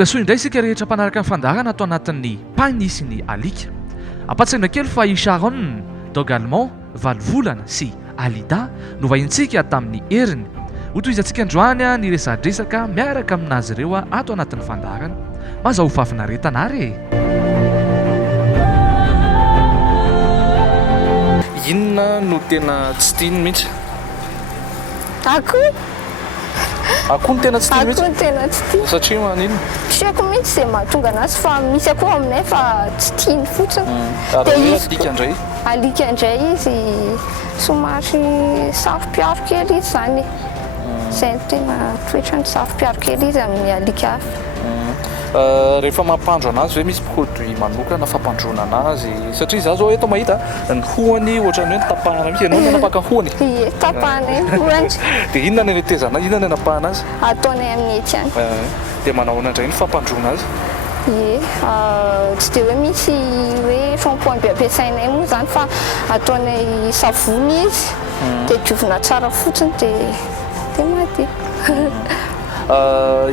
Tonga soa indray isika rehetra mpanaraka amin'ny fandarana atao anatin'ny pagny ny alika. Ampatsahina kely fa i Sharonne dog allemand valovolana sy Alida no vahintsika tamin'ny heriny. Ho tohizantsika androany ny resadresaka miaraka aminazy ireo ato anatin'ny fandarana. Maza ho fafinaretana ary. Inona no tena tsy tiany mihitsy? Akoho no tena tsy tiany mihitsy? Akoho tena tsy tiany. Satria manino? Tiako mihitsy izay mahatonga anazy fa misy akoho aminay fa tsy tiany fotsiny. Ary alika indray? Alika indray izy somary saropiaro kely izy zany. Izay no tena toetrany saropiaro kely izy amin'ny alika hafa. Rehefa mampandro anazy hoe misy produit manokana fampandroana anazy satria za zao eto mahita ny hohany ohatrany hoe tapahana mihitsy. Ianao no napaka hohany? Ie, tapahana hohany. Dia inona ny tetezana azy? Inona ny napahana azy? Ataonay amin'ny ety any. Dia manao indray ny fampandroana azy? Ie, tsy dia hoe misy hoe shampoing be ampiasainay moa zany fa ataonay savony izy dia diovina tsara fotsiny dia madio.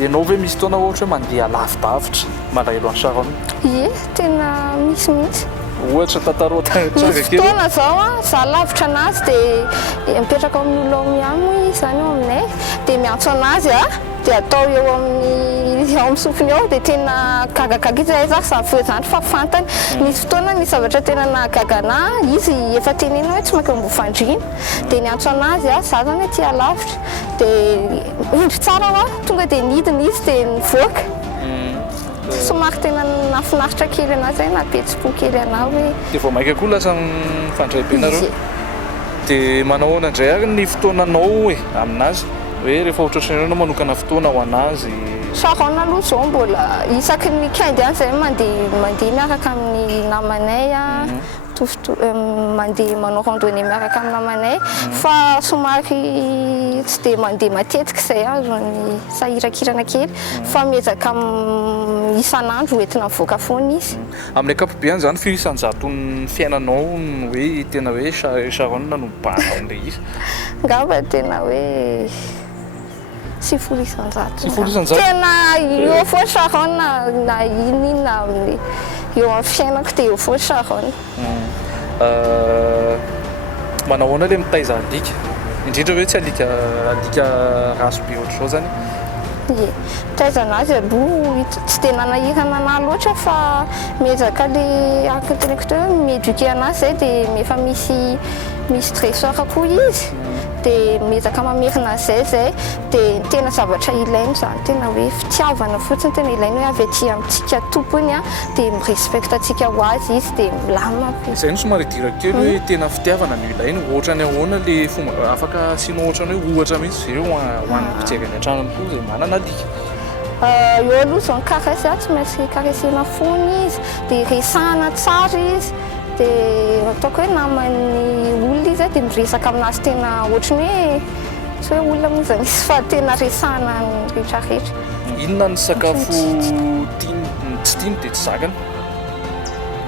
Ianao ve misy fotoana ohatra hoe mandeha lavidavitra malahelo any Sharonne? Ie, tena misy mihitsy. Ohatra tantaro tsara kely. Misy fotoana zao za lavitra anazy dia mipetraka amin'ny olo miamo izy zany eo aminay dia miantso anazy dia atao eo amin'ny sofiny eo dia tena gagagaga izy za zavy zany fa fantany. Misy fotoana ny zavatra tena nahagaga anahy izy efa tenena hoe tsy mankeo mbofandrina dia niantso anazy za zany aty alavitra dia indry tsara tonga dia nidina izy dia nivoaka. Somary tena nafinaritra kely anazy hoe napetsi-po kely anahy hoe. Dia vao maika koa lasa mifandray-pianareo. Dia manao ahoana indray ary ny fotoananao hoe aminazy hoe rehefa ohatrohatrany manokana fotoana ho anazy? Sharonne aloha zao mbola isaky ny weekend any izay mandeha miaraka amin'ny namanay mandeha manao randonnée miaraka amin'ny namanay fa somary tsy dia mandeha matetika izay azony sahirakirana kely fa miezaka isan'andro entina mivoaka foana izy. Amin'ny ankapobeny zany firy isanjaton'ny fiainanao no hoe tena hoe Sharonne no mibahana amin'ilay izy? Ngamba tena hoe 9 isanjato. 9 isanjato? Tena eo foana Sharonne na inona amin'ny eo amin'ny fiainako dia eo foana Sharonne. Manao ahoana ilay mitaiza alika? Indrindra hoe tsy alika raso be ohatr'izao zany? Ie, mitaiza anazy aloha tsy dia nanahirana anahy loatra fa miezaka ilay architecteur mieduquer anazy izay dia efa misy dresseur koa izy dia miezaka mamerina izay dia tena zavatra ilainy zany tena hoe fitiavana fotsiny tena ilainy hoe avy aty amintsika tompony dia mirespectantsika ho azy izy dia milamina. Izay no somary idirako kely hoe tena fitiavana no ilainy. Ohatrany ahoana ilay fomba afaka asianao ohatrany hoe ohatra mihitsy ireo ho an'ny mpijery any an-tranony koa izay manana alika? Eo aloha zao ny karesy tsy maintsy karesena foana izy dia resahana tsara izy dia ataoko hoe naman'ny olona izy dia miresaka aminazy tena ohatrany hoe tsy hoe olona moa zany izy fa tena resahana ny rehetrarehetra. Inona ny sakafo tsy tiany dia tsy zakany?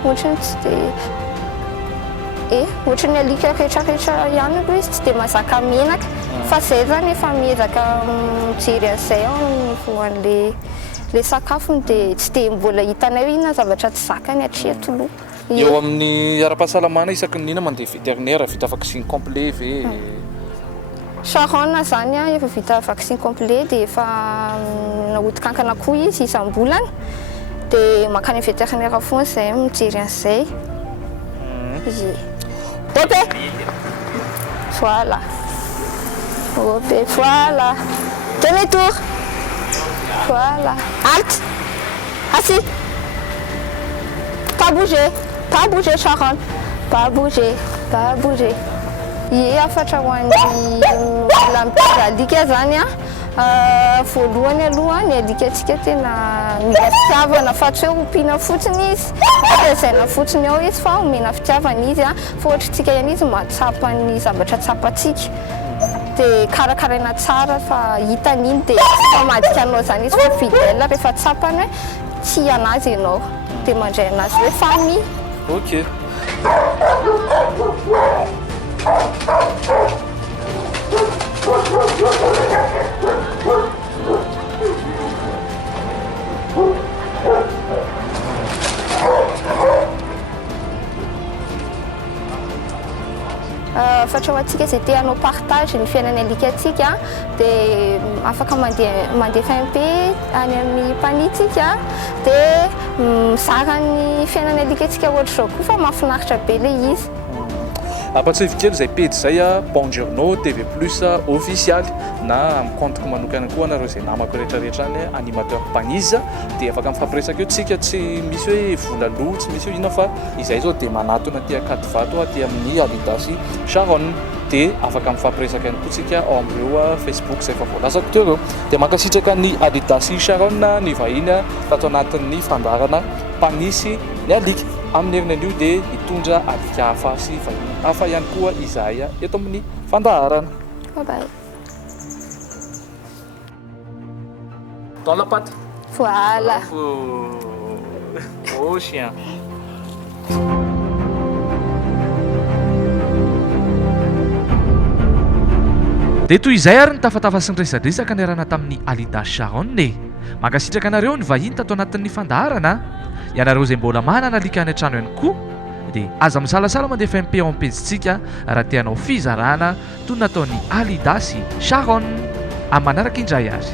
Ohatrany tsy dia ohatrany alika rehetrarehetra ihany aloha izy tsy dia mahazaka menaka fa izay zany efa miezaka mijery an'izay voan'ilay sakafony dia tsy dia mbola hitanay hoe inona zavatra tsy zakany hatreto. Eo amin'ny ara-pahasalamana isaky ny inona mandeha vétérinaire vita vaccine complet ve? Sharonne zany efa vita vaccine complet dia efa nahodikankana koa izy isam-bolana dia mankany vétérinaire foana izay mijery an'izay. Hopé, voilà. Hopé, voilà. Demi-tour. Voilà. Halte. Assis. Pas bouger Sharonne. Pas bouger. Ie, afatra ho an'ny olona mitaiza alika zany voalohany aloha ny alikatsika tena mila fitiavana fa tsy hoe ompiana fotsiny izy ampiasaina fotsiny ao izy fa omena fitiavana izy fa ohatritsika ihany izy mahatsapa ny zavatra tsapantsika dia karakaraina tsara fa hitany iny dia famadika anao zany izy fa fidèle rehefa tsapany hoe tsy anazy ianao dia mandray anazy hoe famille. Ok. afatra ho antsika izay te hanao partage ny fiainana alika antsika dia afaka mandeha FMP any amin'ny panitsika dia mizara ny fiainana alika antsika ohatr'izao koa fa mahafinaritra be ilay izy. Apatsivy kely izay pejy izay a Buongiorno TV plus official na amin'ny compte-ko manokana koa anareo izay namako rehetrarehetra any animateur paniza dia afaka mifampiresaka eo tsika tsy misy hoe vola loha tsy misy hoe inona fa izay zao dia manatona aty Akadivato aty amin'ny Alida sy Sharonne dia afaka mifampiresaka ihany koa tsika ao amin'ireo Facebook izay efa voalazako teo ireo dia mankasitraka ny Alida sy Sharonne ny vahiny tato anatin'ny fandaharana panisy ny alika amin'ny herinan'io dia hitondra alika hafa sy vahiny hafa ihany koa izahay eto amin'ny fandaharana. Bye bye. Dans la patte. Voilà. Oh chien. dia toy izay ary ny tafatafa sy ny resadresaka niarana tamin'ny Alida Sharonne. Mankasitraka anareo ny vahiny tato anatin'ny fandaharana. Ianareo izay mbola manana alika any an-trano ihany koa dia aza misalasala mandeha FMP ao am-pejitsika raha tianao fizarana toy nataon'ny Alida sy Sharonne amin'ny manaraka indray azy.